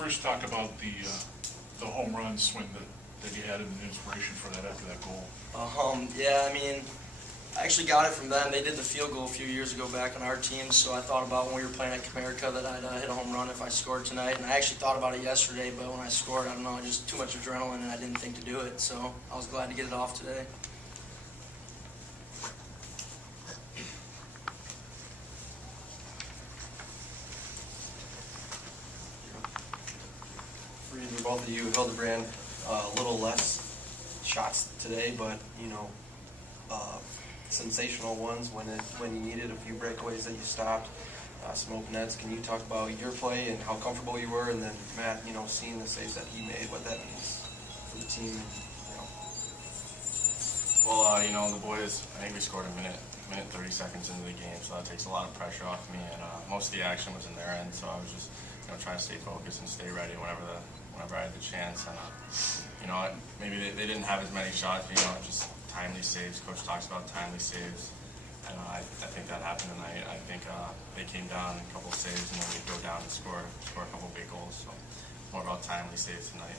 first talk about the home run swing that you had and the inspiration for that after that goal? Yeah, I mean, I actually got it from them. They did the field goal a few years ago back on our team, so I thought about when we were playing at Comerica that I'd hit a home run if I scored tonight, and I actually thought about it yesterday, but when I scored, I don't know, just too much adrenaline, and I didn't think to do it, so I was glad to get it off today. For either both of you, Hildebrand, a little less shots today, but sensational ones when you needed, a few breakaways that you stopped, some open nets. Can you talk about your play and how comfortable you were, and then Matt, seeing the saves that he made, what that means for the team? Well, the boys, I think we scored a minute 30 seconds into the game, so that takes a lot of pressure off me, and most of the action was in their end, so I was just trying to stay focused and stay ready whenever I had the chance. And maybe they didn't have as many shots, just timely saves. Coach talks about timely saves, and I think that happened tonight. I think they came down a couple saves, and then we go down and score a couple big goals. So more about timely saves tonight.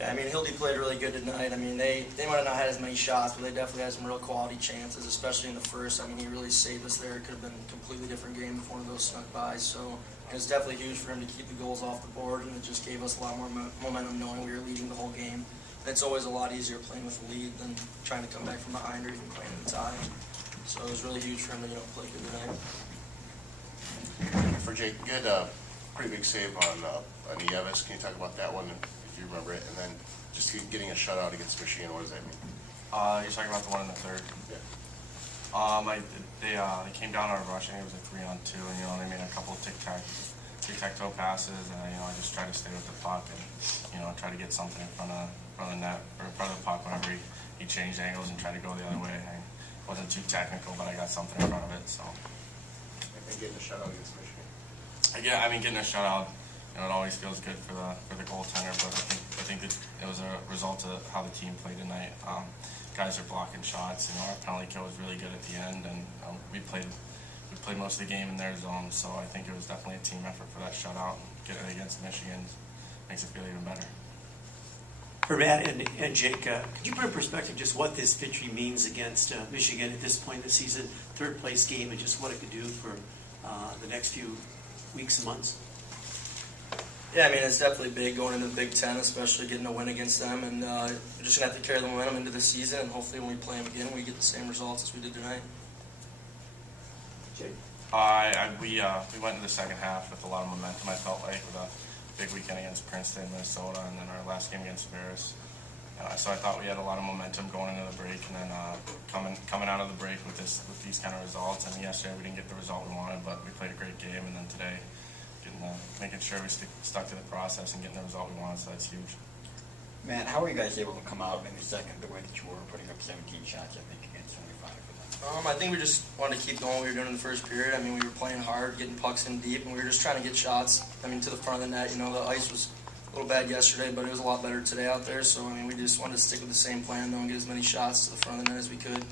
Yeah, I mean, Hildy played really good tonight. I mean, they might have not had as many shots, but they definitely had some real quality chances, especially in the first. I mean, he really saved us there. It could have been a completely different game if one of those snuck by. So it was definitely huge for him to keep the goals off the board, and it just gave us a lot more momentum knowing we were leading the whole game. And it's always a lot easier playing with the lead than trying to come back from behind or even playing in the tie. So it was really huge for him to play good tonight. For Jake, you had a pretty big save on Nieves. Can you talk about that one, if you remember it? And then just getting a shutout against Michigan, what does that mean? You're talking about the one in the third? Yeah. They came down on a rush. I think it was a 3-on-2, and they made a couple of tic-tac-toe passes, and I just tried to stay with the puck and try to get something in front of the net or in front of the puck whenever he changed angles and tried to go the other way. I wasn't too technical, but I got something in front of it. So. And getting a shutout against Michigan. Getting a shutout, it always feels good for the goaltender, but I think it was a result of how the team played tonight. Guys are blocking shots. Our penalty kill was really good at the end, and we played most of the game in their zone. So I think it was definitely a team effort for that shutout. Getting it against Michigan makes it feel even better. For Matt and Jake, could you put in perspective just what this victory means against Michigan at this point in the season, third place game, and just what it could do for the next few weeks and months? Yeah, I mean, it's definitely big going into the Big Ten, especially getting a win against them. And we're just going to have to carry the momentum into the season, and hopefully when we play them again, we get the same results as we did tonight. Jake? We went into the second half with a lot of momentum, I felt like, with a big weekend against Princeton, Minnesota, and then our last game against Ferris. So I thought we had a lot of momentum going into the break, and then coming out of the break with these kind of results. And yesterday we didn't get the result we wanted, but we played a great game, and then today making sure we stuck to the process and getting the result we wanted, so that's huge. Matt, how were you guys able to come out in the second the way that you were, putting up 17 shots, I think, against 25 for them? I think we just wanted to keep going what we were doing in the first period. I mean, we were playing hard, getting pucks in deep, and we were just trying to get shots, to the front of the net. The ice was a little bad yesterday, but it was a lot better today out there. So, we just wanted to stick with the same plan, though, and get as many shots to the front of the net as we could.